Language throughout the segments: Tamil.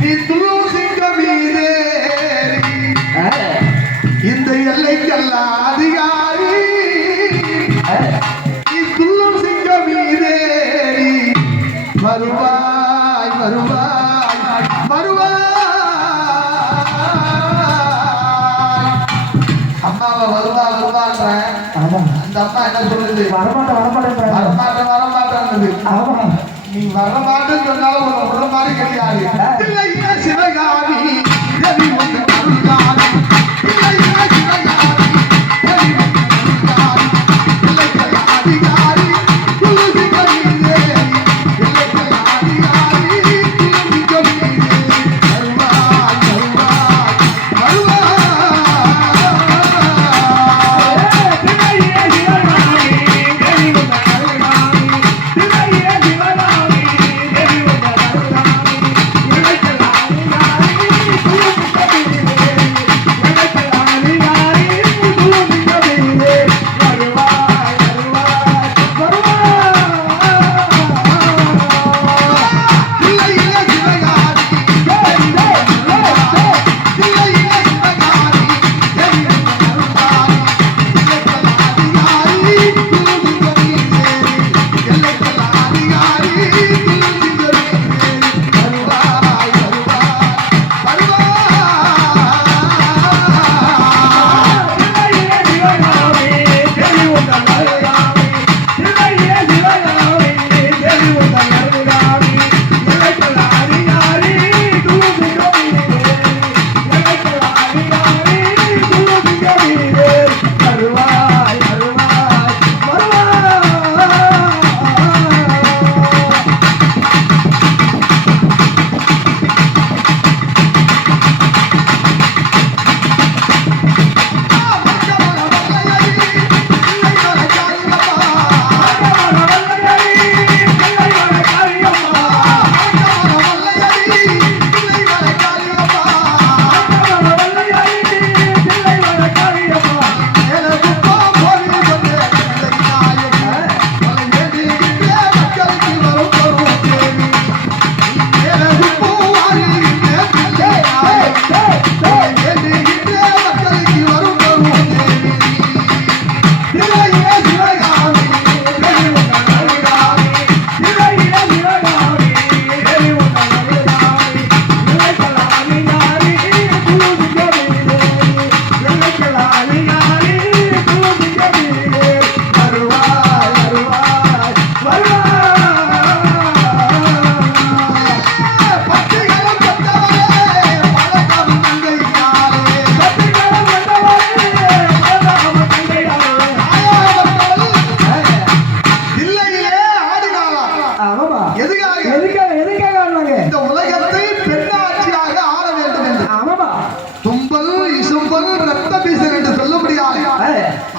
நீ துள்ளும் சிங்கம் மீதேறி இந்த எல்லைக்கெல்லாம் அதிகாரி நீ துள்ளும் சிங்கம் மீதேறி வருவாய் வருவாய் வருவாய். அம்மாவை வருவா வருவான்ற அந்த அம்மா என்ன சொல்லுது? வரமாட்டேன் நீ வரமாட்டேன்னு சொன்னாலும் ஒரு முறை மாதிரி கிடையாது. இல்லையே சிவகாமி ரவி வந்து அருள்காமி இல்லையே சிவகாமி ரவி வந்து அருள்காமி இல்லைக்கெல்லாம் அதிகாரி துளுசி கவிதேரி இல்லைக்கெல்லாம் அதிகாரி துளுசி கவிதேரி வருவாய் வருவாய் வருவாய்.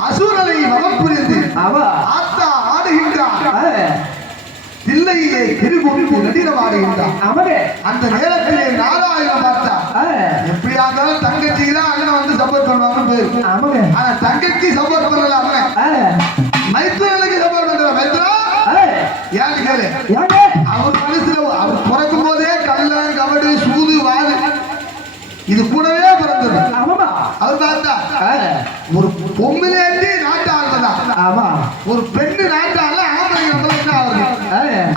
அசுரனை மனம் புரிந்து ஆத்தா ஆடுகின்றார். தில்லையிலே திருகூட்டு நடினமாடுகின்றார். அந்த நேரத்திலே நாராயணன் பார்த்தா எப்படியாவது தங்கச்சிக்கு தான் அண்ணன் வந்து சப்போர்ட் பண்ணுவாங்க. ஆனா தங்கச்சி சப்போர்ட் பண்ணல, அவன் மைத்ரனுக்கு சப்போர்ட் பண்ற. மைத்ரா ஏன்னு கேளு, அவர் மனசுல அவர் பிறக்கும் போதே கல்ல கபடு சூது வாது இது கூடவே பிறந்தது. அவர் பார்த்தா ஒரு பொம்மிலே நாட்டு ஆள்றதா, ஒரு பெண்ணு நாட்டு ஆள ஆம்பளை என்ன ஆகுது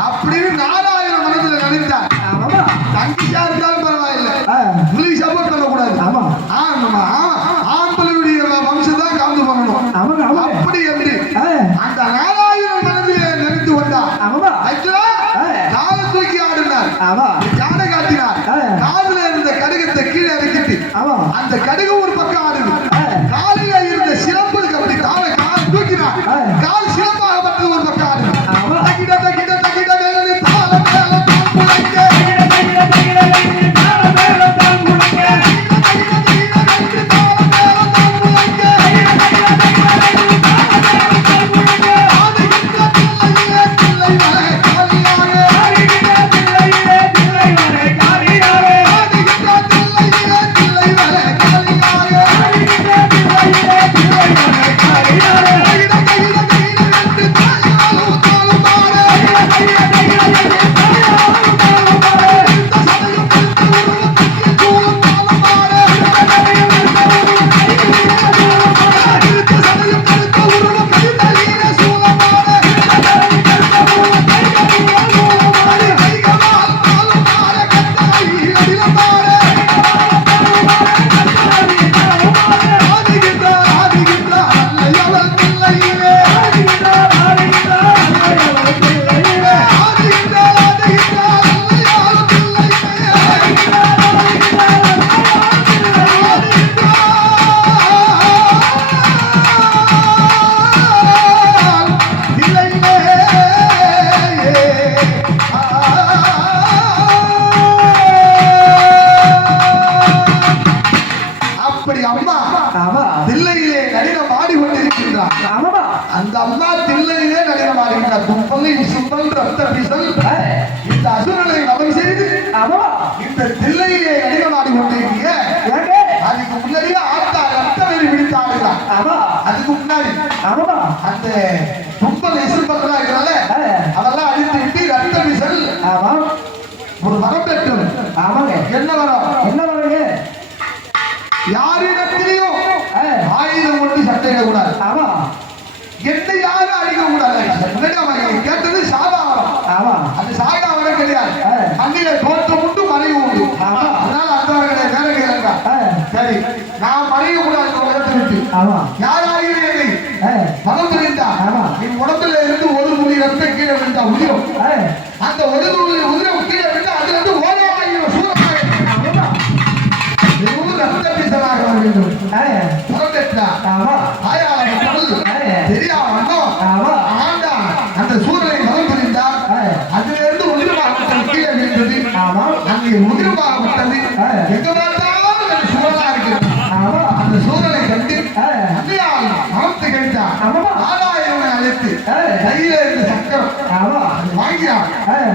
அப்படின்னு நாராயண மனசுல நினைத்தார். தங்கிச்சா இருந்தாலும் பரவாயில்லை, உங்களுக்கு சப்போர்ட் பண்ணக்கூடாது. ஆம்பளையுடைய வம்சம் தான் காந்து பண்ணணும் அப்படி என்று அந்த நாராயண மனதிலே நினைத்து கொண்டார். காலை தூக்கி ஆடினார், யானை காட்டினார். காலில் இருந்த கடுகத்தை கீழே இறக்கிட்டு அந்த கடுகு ஒரு பக்கம் ஆடுது. காலில இருந்த சிறப்பு அப்படி காலை கால் தூக்கினார். கால் சிறப்பாகப்பட்டது ஒரு பக்கம் ஆடுது. தகிட தகிட தகிட வேலை தாள மேல தான் புழைக்க தும்பலை விசும்பல் ரத்த பிசல் இந்த அசுரனை வதம் செய்து இந்த தில்லையிலே நடிகமாடி கொண்டிருக்கிய அதுக்கு முன்னாடியே ஆத்தா ரத்த வெளி பிடித்தாடுகிறான். அதுக்கு முன்னாடி அந்த தும்பல் விசும்பல் இருக்கிறால அதெல்லாம் அழித்து விட்டு ரத்த பிசல் ஒரு வரம் பெற்றது. என்ன வரம்? யாரிடத்திலையும் ஆயுதம் கொண்டு சட்டையிடக்கூடாது. எந்த யாரும் அடிக்க கூடாது. கேட்டது சாதாவரம். அது சாதாவரம் கிடையாது. அன்னில தோற்றம் உண்டு மறைவு உண்டு. அதனால அந்த கிடையாது. வேற கேளுங்க. சரி, நான் மறைய கூடாது உலகத்தை விட்டு. யாராவது என்னை மனம் தெரிந்தா என் உடம்புல இருந்து ஒரு துளி ரத்தம் கீழே விழுந்தா உதிரும். அந்த ஒரு துளி உதிரம் கீழே விழுந்தா அதுல இருந்து ஓராயிரம் சூழலாக ரத்த பீசலாக வேண்டும். அந்த சூழலை மனம் புரிந்தால் அதுல இருந்து உதிரமாக கீழே விழுந்தது. அங்கே உதிரமாகப்பட்டது எங்க பார்த்தாலும் சூழலா இருக்கு. அந்த சூழலை கண்டு மனத்தை கழித்தார். ஆதாயவனை அழைத்து கையில இருந்த சக்கரம் வாங்கினார்.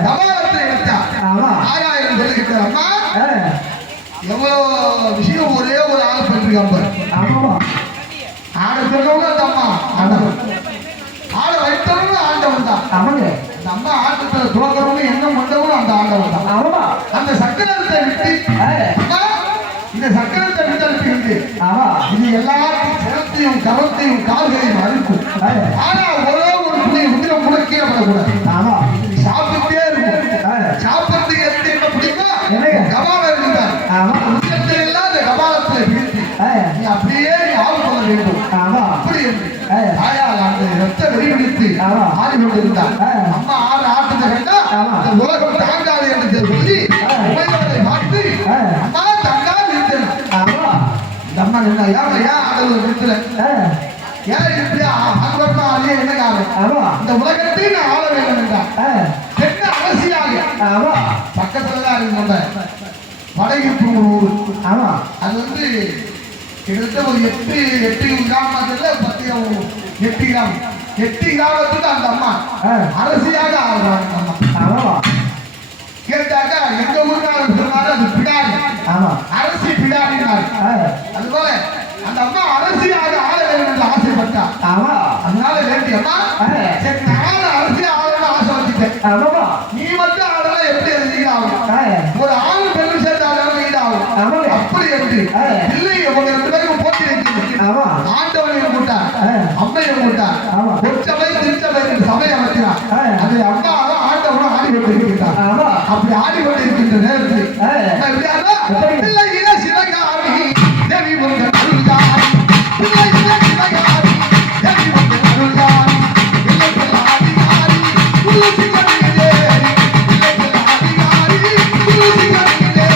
தபாலத்தை எடுத்தார். ஆதாயம் சொல்லுகின்ற அம்மா எவ்வளவு விஷயம் ஒரே ஒரு ஆள் பண்ணிருக்காங்க. ஆட சொன்னவங்க அந்த அம்மா ஆட வைத்தவங்க ஆண்டவன் தான். அந்த அம்மா ஆட்டத்துல துவக்கிறவங்க என்ன பண்ணவங்க அந்த ஆண்டவன் தான். அந்த சக்கரத்தை விட்டு இந்த சக்கரத்தை விட்டு அனுப்பிவிட்டு இது எல்லாத்தையும் சிரத்தையும் கவத்தையும் கால்களையும் அறுக்கும். ஆனா ஒரே ஒரு புள்ளி உதிரம் கூட கீழே பண்ணக்கூடாது. சாப்பிட்டுட்டே இருக்கும். சாப்பிட்றதுக்கு எப்படி என்ன பிடிக்கும்? கபாலம் இருந்தார். எல்லாம் இந்த கபாலத்துல பிடித்து நீ அப்படியே நீ ஆள் பண்ண வேண்டும். அப்படி என்று தாயால் அந்த ரத்த வெறிபிடித்து ஆடி கொண்டிருந்தார். அம்மா ஆறு ஆட்டத்தை கண்டா இந்த உலகம் தாங்காது என்று சொல்லி உமையோரை பார்த்து அம்மா தங்காது இருந்தேன். இந்த அம்மா என்ன ஏன் ஆடல் நிறுத்தல? ஏன் இப்படியா அன்பா அழிய என்ன காரணம்? இந்த உலகத்தை நான் ஆள வேண்டும் என்றார். என்ன அவசியாக பக்கத்துலதான் இருந்த வடகிப்பு ஊர். அது வந்து கிட்டத்தட்ட ஒரு 8 கிராமத்துல 8 கிராமத்துக்கு அந்த அம்மா அரசியாக ஆகிறாங்க. கேட்டாக்க எங்க ஊருக்காரன் சொன்னாரு அது பிடாரி. அரசி பிடாரினார். அதுபோல அந்த அம்மா அரசியாக ஆள வேண்டும் என்று ஆசைப்பட்டா. அதனால வேண்டி அம்மா சரி நானும் அரசி ஆளணும்னு ஆசை வச்சுட்டேன். நீ மட்டும் ஆளலாம் எப்படி அது ஈடாகும்? ஒரு ஆளு பெண்ணு சேர்த்து ஆளாலும் ஈடாகும். அப்படி என்று இல்லை உங்க 2 பேருக்கும் போட்டி வைக்கிறது. ஆண்டவனையும் கூட்டார், அம்மையும் கூட்டார். பொற்சபை திருச்சபை என்று சபை அமைக்கிறார். அதை அம்மாவும் ஆண்டவனும் ஆடி கொண்டிருக்கிறார். அப்படி ஆடி கொண்டிருக்கின்ற நேரத்தில் பிள்ளையில சிவகாமி தேவி முருகன் அருள்காரி, பிள்ளையில சிவகாமி தேவி முருகன் அருள்காரி, பிள்ளைகள் ஆதிகாரி குரு சிவனிலே, பிள்ளைகள் ஆதிகாரி குரு சிவனிலே.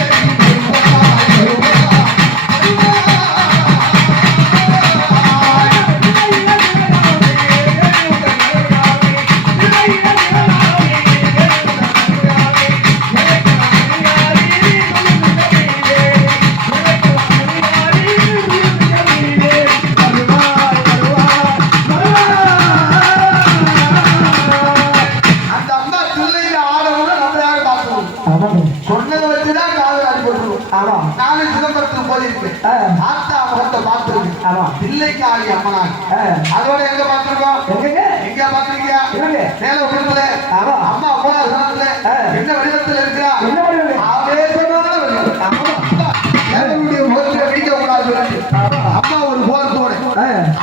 சொன்னதை வச்சுதான் காதல் அடிபட்டுருவோம். நானும் சிதம்பரத்துக்கு போயிருக்கேன். ஆத்தா முகத்தை பார்த்துருக்கு. பிள்ளைக்காரி அம்மனாக அதோட எங்க பார்த்திருக்கோம்? எங்க பார்த்திருக்கியா? மேல விடுதல அம்மா அம்மா சொன்னதுல என்ன வடிவத்தில் இருக்கிறா? ஆவேசமான என்னுடைய முகத்தில் வீடியோ கூடாது. அம்மா ஒரு கோலத்தோடு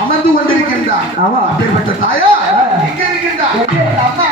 அமர்ந்து கொண்டிருக்கின்றார். அப்பேற்பட்ட தாயா எங்க இருக்கின்றார்? அம்மா